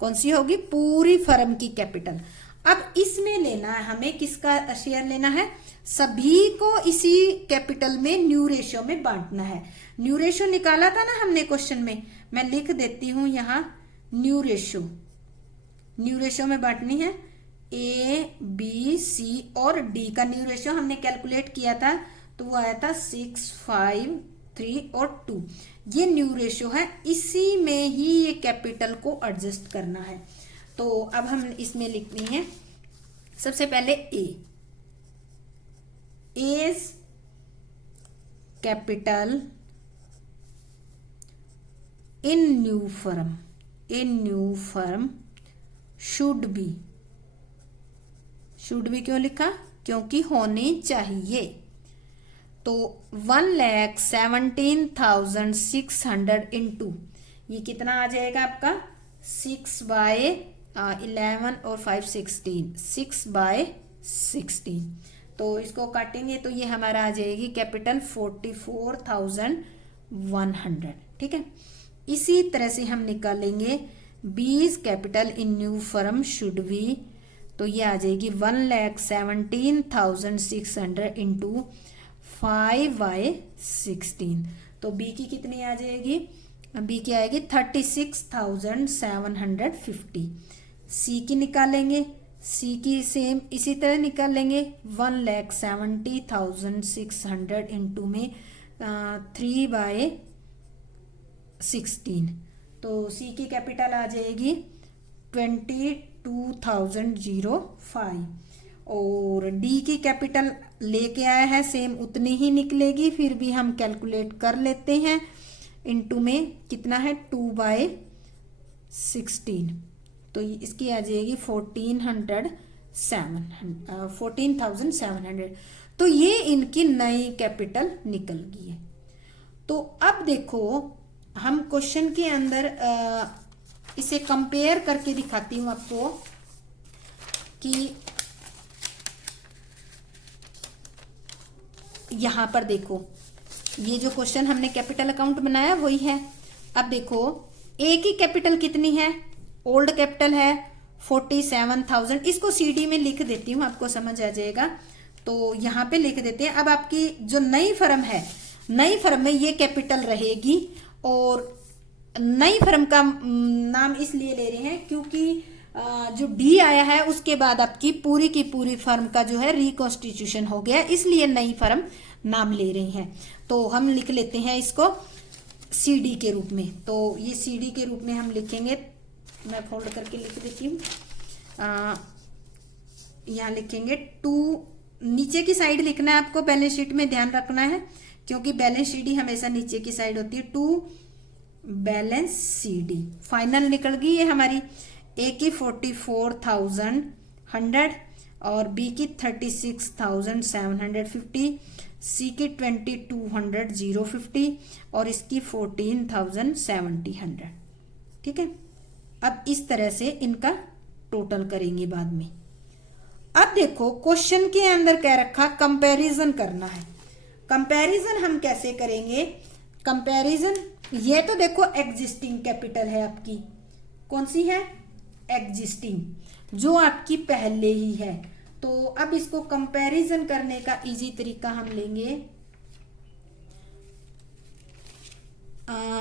कौन सी होगी, पूरी फर्म की कैपिटल। अब इसमें लेना है हमें, किसका शेयर लेना है, सभी को इसी कैपिटल में न्यू रेशियो में बांटना है। न्यू रेशियो निकाला था ना हमने क्वेश्चन में, मैं लिख देती हूं यहां न्यू रेशियो में बांटनी है। ए बी सी और डी का न्यू रेशियो हमने कैलकुलेट किया था तो वो आया था 6, 5, 3 और 2। ये न्यू रेशियो है, इसी में ही ये कैपिटल को एडजस्ट करना है। तो अब हम इसमें लिखनी है सबसे पहले A's capital in new firm should be क्यों लिखा, क्योंकि होनी चाहिए। तो 1,17,600 इंटू ये कितना आ जाएगा आपका 6/11 और 5 16, 6/16। तो इसको काटेंगे तो ये हमारा आ जाएगी कैपिटल 44,100। ठीक है, इसी तरह से हम निकालेंगे बीज capital in new firm should B, तो ये आ जाएगी 1,17,600 इंटू 5/16। तो बी की कितनी आ जाएगी, बी की आएगी 36,750। सी की निकालेंगे, सी की सेम इसी तरह निकालेंगे 1,70,600 इंटू में 3/16। तो सी की कैपिटल आ जाएगी 22,005 और डी की कैपिटल लेके आया है सेम उतनी ही निकलेगी, फिर भी हम कैलकुलेट कर लेते हैं। इनटू में कितना है 2/16 तो इसकी आ जाएगी 14,700। तो ये इनकी नई कैपिटल निकल गई है। तो अब देखो हम क्वेश्चन के अंदर इसे कंपेयर करके दिखाती हूं आपको कि यहां पर देखो ये जो क्वेश्चन हमने कैपिटल अकाउंट बनाया वही है। अब देखो ए की कैपिटल कितनी है, ओल्ड कैपिटल है 47,000। इसको सीडी में लिख देती हूँ, आपको समझ आ जाएगा। तो यहाँ पे लिख देते हैं। अब आपकी जो नई फर्म है, नई फर्म में ये कैपिटल रहेगी और नई फर्म का नाम इसलिए ले रहे हैं क्योंकि जो डी आया है उसके बाद आपकी पूरी की पूरी फर्म का जो है रिकॉन्स्टिट्यूशन हो गया, इसलिए नई फर्म नाम ले रही हैं। तो हम लिख लेते हैं इसको सीडी के रूप में। तो ये सीडी के रूप में हम लिखेंगे, मैं फोल्ड करके लिख देती हूँ। यहाँ लिखेंगे 2, नीचे की साइड लिखना है आपको, बैलेंस शीट में ध्यान रखना है क्योंकि बैलेंस शीट ही हमेशा नीचे की साइड होती है। 2 बैलेंस सीडी फाइनल निकल गई है हमारी। ए की 44,100 और बी की 36,750, सी की 22,050 और इसकी 14,700। ठीक है, अब इस तरह से इनका टोटल करेंगे बाद में। अब देखो क्वेश्चन के अंदर क्या रखा, कंपैरिजन करना है। कंपैरिजन हम कैसे करेंगे, कंपैरिजन ये तो देखो एग्जिस्टिंग कैपिटल है आपकी, कौन सी है, एग्जिस्टिंग, जो आपकी पहले ही है। तो अब इसको कंपैरिजन करने का इजी तरीका हम लेंगे,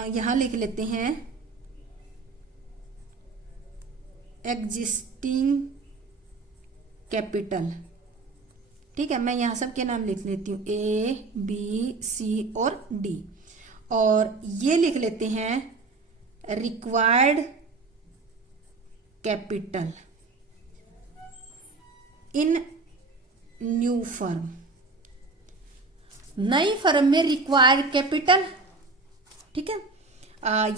यहां लिख लेते हैं एग्जिस्टिंग कैपिटल। ठीक है, मैं यहां सबके नाम लिख लेती हूं, ए बी सी और डी। और ये लिख लेते हैं required capital in new firm. नई फर्म में रिक्वायर्ड कैपिटल, ठीक है।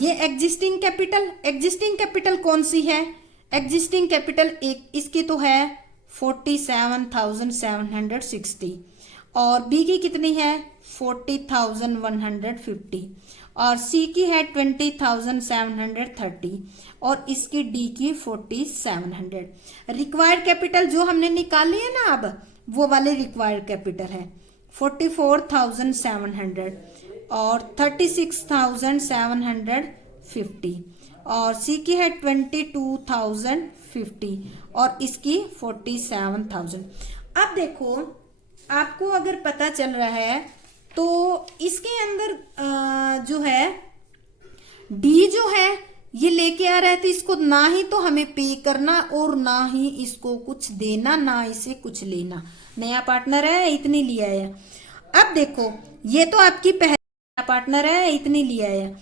ये एग्जिस्टिंग कैपिटल, एग्जिस्टिंग कैपिटल कौन सी है, एग्जिस्टिंग कैपिटल एक इसकी तो है 47,760 और बी की कितनी है 40,150 और सी की है 20,730 और इसकी डी की 4,700। रिक्वायर्ड कैपिटल जो हमने निकाली है ना, अब वो वाले रिक्वायर्ड कैपिटल है 44,700 और 36,750 और सी की है 22,050 और इसकी 47,000। अब देखो आपको अगर पता चल रहा है तो इसके अंदर जो है डी जो है ये लेके आ रहा है, तो इसको ना ही तो हमें पे करना और ना ही इसको कुछ देना, ना इसे कुछ लेना। नया पार्टनर है, इतनी लिया है। अब देखो ये तो आपकी पहला पार्टनर है, इतनी लिया है।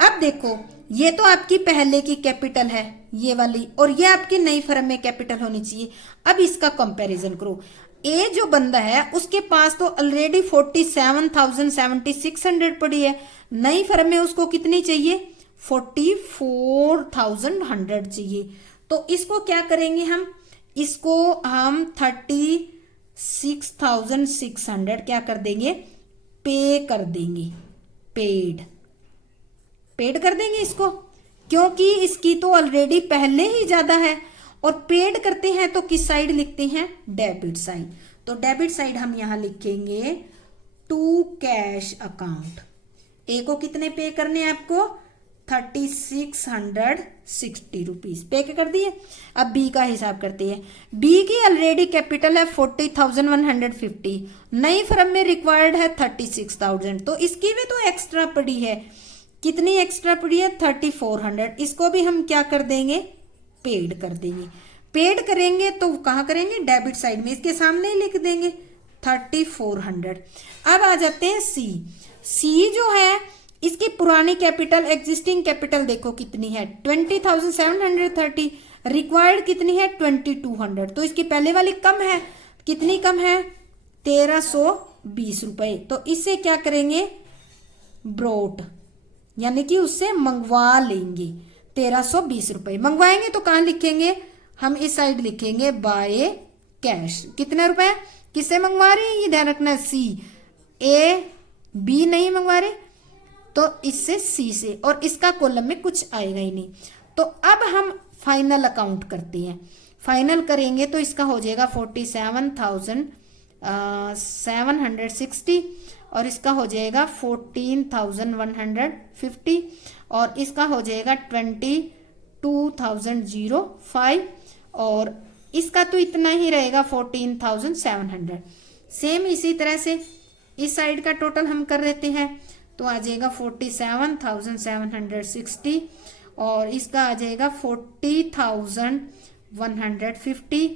अब देखो ये तो आपकी पहले की कैपिटल है ये वाली, और ये आपकी नई फर्म में कैपिटल होनी चाहिए। अब इसका कंपैरिजन करो, ए जो बंदा है उसके पास तो ऑलरेडी 47,600 पड़ी है, नई फर्म में उसको कितनी चाहिए 44,100 चाहिए। तो इसको क्या करेंगे इसको हम 36,600 क्या कर देंगे, पे कर देंगे, पेड कर देंगे इसको, क्योंकि इसकी तो ऑलरेडी पहले ही ज्यादा है। और पेड करते हैं तो किस साइड लिखते हैं, डेबिट साइड। तो डेबिट साइड हम यहां लिखेंगे टू कैश अकाउंट। ए को कितने पे करने हैं आपको 3660 रुपीज पे कर दिए। अब बी का हिसाब करते हैं। बी की ऑलरेडी कैपिटल है 40,150, नई फर्म में रिक्वायर्ड है 36,000, तो इसकी भी तो एक्स्ट्रा पड़ी है। कितनी एक्स्ट्रा पड़ी है 3,400, इसको भी हम क्या कर देंगे, पेड कर देंगे। पेड करेंगे तो कहां करेंगे, डेबिट साइड में, इसके सामने ही लिख देंगे 3,400। अब आ जाते हैं सी जो है इसकी पुरानी कैपिटल, एग्जिस्टिंग कैपिटल देखो कितनी है 20,730, रिक्वायर्ड कितनी है 2200, तो इसकी पहले वाली कम है, कितनी कम है 1320 रुपए। तो इससे क्या करेंगे ब्रोट, यानी कि उससे मंगवा लेंगे 1320 रुपए। मंगवाएंगे तो कहाँ लिखेंगे हम, इस साइड लिखेंगे बाय कैश। कितने रुपए किससे मंगवा रहे हैं ये ध्यान रखना, सी, ए बी नहीं मंगवा रहे तो इससे सी से, और इसका कॉलम में कुछ आएगा ही नहीं। तो अब हम फाइनल अकाउंट करते हैं। फाइनल करेंगे तो इसका हो जाएगा 47,760 और इसका हो जाएगा 14,150 और इसका हो जाएगा 22,005 और इसका तो इतना ही रहेगा 14,700। सेम इसी तरह से इस साइड का टोटल हम कर देते हैं तो आ जाएगा 47,760 और इसका आ जाएगा 40,150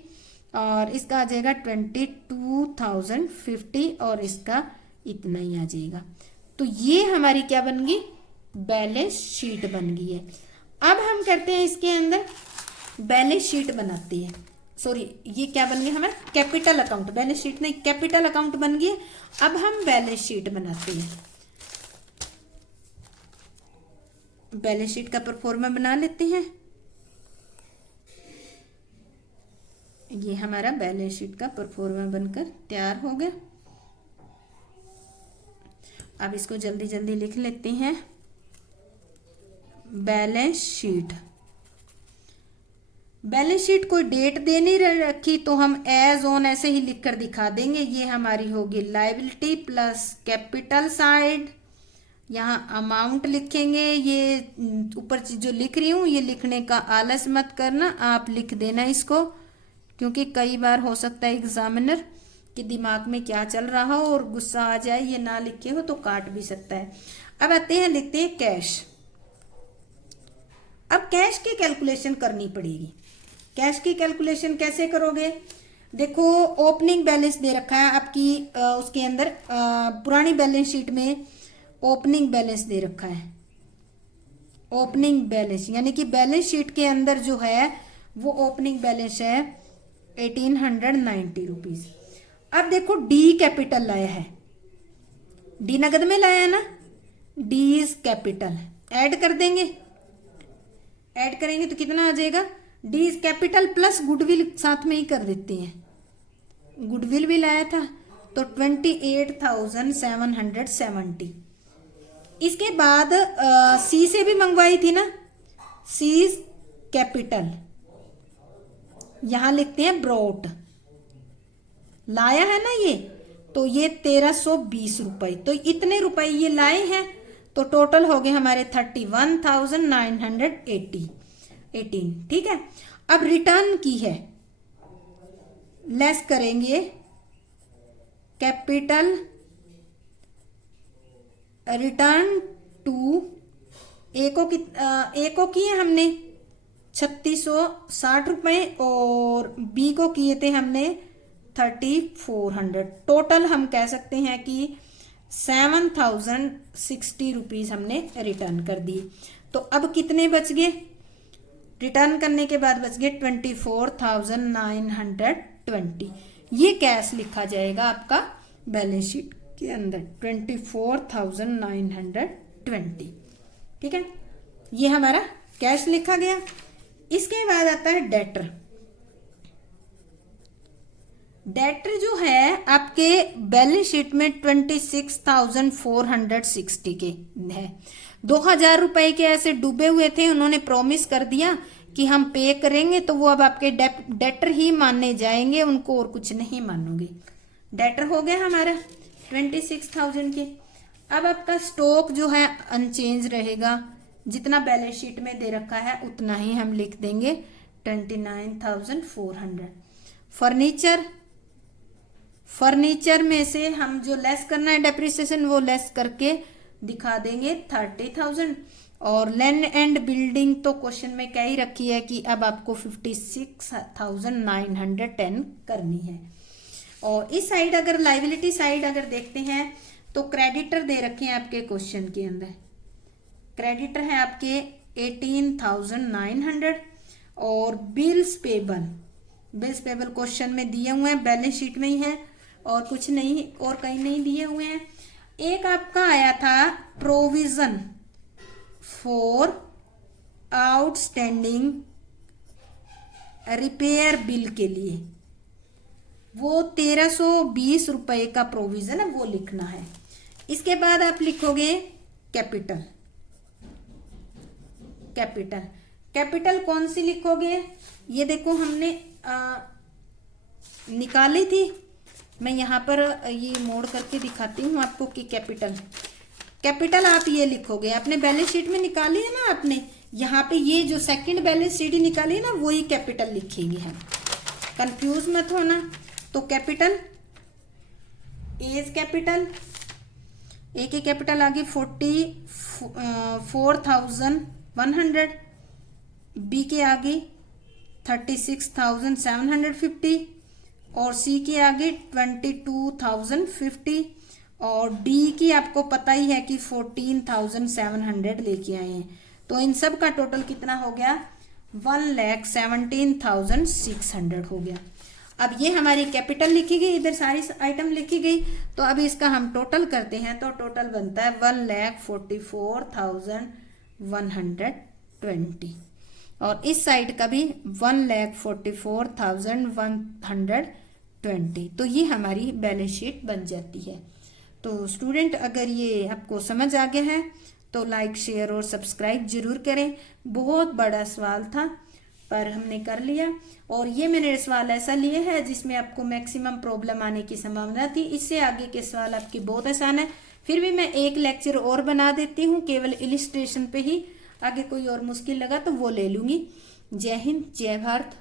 और इसका आ जाएगा 22,050 और इसका इतना ही आ जाएगा। तो ये हमारी क्या बन गई, बैलेंस शीट बन गई है। अब हम करते हैं इसके अंदर बैलेंस शीट बनाते हैं, सॉरी ये क्या बन गया हमारा कैपिटल अकाउंट, बैलेंस शीट नहीं कैपिटल अकाउंट बन गई है। अब हम बैलेंस शीट बनाते हैं, बैलेंस शीट का परफॉर्मा बना लेते हैं। ये हमारा बैलेंस शीट का परफॉर्मा बनकर तैयार हो गया। अब इसको जल्दी जल्दी लिख लेते हैं। बैलेंस शीट, बैलेंस शीट कोई डेट दे नहीं रखी तो हम एज ऑन ऐसे ही लिखकर दिखा देंगे। ये हमारी होगी लायबिलिटी प्लस कैपिटल साइड, यहाँ अमाउंट लिखेंगे। ये ऊपर जो लिख रही हूँ ये लिखने का आलस मत करना, आप लिख देना इसको, क्योंकि कई बार हो सकता है एग्जामिनर के दिमाग में क्या चल रहा हो और गुस्सा आ जाए, ये ना लिखे हो तो काट भी सकता है। अब आते हैं लिखते हैं कैश। अब कैश की कैलकुलेशन करनी पड़ेगी। कैश की कैलकुलेशन कैसे करोगे, देखो ओपनिंग बैलेंस दे रखा है आपकी उसके अंदर पुरानी बैलेंस शीट में ओपनिंग बैलेंस दे रखा है। ओपनिंग बैलेंस यानी कि बैलेंस शीट के अंदर जो है वो ओपनिंग बैलेंस है 1890 रुपीज। अब देखो डी कैपिटल लाया है, डी नगद में लाया है ना, डी इज कैपिटल, ऐड कर देंगे। ऐड करेंगे तो कितना आ जाएगा, D is capital plus goodwill साथ में ही कर देते हैं, गुडविल भी लाया था तो 28,770। इसके बाद सी से भी मंगवाई थी ना, सी इज कैपिटल, यहां लिखते हैं ब्रॉट, लाया है ना ये, तो ये 1320 रुपए, तो इतने रुपए ये लाए हैं तो टोटल हो गए हमारे 31,918। ठीक है, अब रिटर्न की है, लेस करेंगे कैपिटल रिटर्न टू, ए को किए हमने 3660 रुपए और बी को किए थे हमने 3400। टोटल हम कह सकते हैं कि 7060 रुपीज हमने रिटर्न कर दिए। तो अब कितने बच गए, रिटर्न करने के बाद बच गए 24,920। ये कैश लिखा जाएगा आपका बैलेंस शीट के अंदर 24,920। ठीक है, ये हमारा कैश लिखा गया। इसके बाद आता है डेटर। डेटर जो है आपके बैलेंस शीट में 26,460 के है। 2,000 रुपए के ऐसे डूबे हुए थे, उन्होंने प्रॉमिस कर दिया कि हम पे करेंगे, तो वो अब आपके डेटर ही माने जाएंगे, उनको और कुछ नहीं मानोगे। डेटर हो गया हमारा 26,000 के। अब आपका स्टॉक जो है अनचेंज रहेगा, जितना बैलेंस शीट में दे रखा है उतना ही हम लिख देंगे 29,400। फर्नीचर में से हम जो लेस करना है डेप्रिसिएशन वो लेस करके दिखा देंगे 30,000। और लैंड एंड बिल्डिंग तो क्वेश्चन में क्या ही रखी है कि अब आपको 56,910 करनी है। और इस साइड अगर लाइबिलिटी साइड अगर देखते हैं तो क्रेडिटर दे रखे हैं आपके क्वेश्चन के अंदर, क्रेडिटर है आपके 18,900 और बिल्स पेबल क्वेश्चन में दिए हुए हैं, बैलेंस शीट में ही है और कुछ नहीं और कहीं नहीं दिए हुए हैं। एक आपका आया था provision for outstanding repair bill के लिए, वो 1320 रुपए का प्रोविजन है, वो लिखना है। इसके बाद आप लिखोगे कैपिटल। कैपिटल कौन सी लिखोगे? ये देखो हमने निकाली थी, मैं यहाँ पर ये मोड़ करके दिखाती हूँ आपको कि कैपिटल आप ये लिखोगे। आपने बैलेंस शीट में निकाली है ना, आपने यहाँ पे ये जो सेकंड बैलेंस शीट निकाली है ना, वही कैपिटल लिखेंगे हम, कंफ्यूज मत होना। तो कैपिटल एज कैपिटल, ए की कैपिटल आ गई 44,100, बी के आगे 36,750 और सी की आगे 22,050 और डी की आपको पता ही है कि 14,700 लेके आए हैं। तो इन सब का टोटल कितना हो गया? 1,17,600 हो गया। अब ये हमारी कैपिटल लिखी गई, इधर सारी आइटम लिखी गई। तो अब इसका हम टोटल करते हैं, तो टोटल बनता है 1,44,120 और इस साइड का भी 1,44,120। तो ये हमारी बैलेंस शीट बन जाती है। तो स्टूडेंट, अगर ये आपको समझ आ गया है तो लाइक, शेयर और सब्सक्राइब जरूर करें। बहुत बड़ा सवाल था पर हमने कर लिया, और ये मैंने सवाल ऐसा लिए है जिसमें आपको मैक्सिमम प्रॉब्लम आने की संभावना थी। इससे आगे के सवाल आपके बहुत आसान है। फिर भी मैं एक लेक्चर और बना देती हूँ केवल इलिस्ट्रेशन पे ही, आगे कोई और मुश्किल लगा तो वो ले लूंगी। जय हिंद, जय भारत।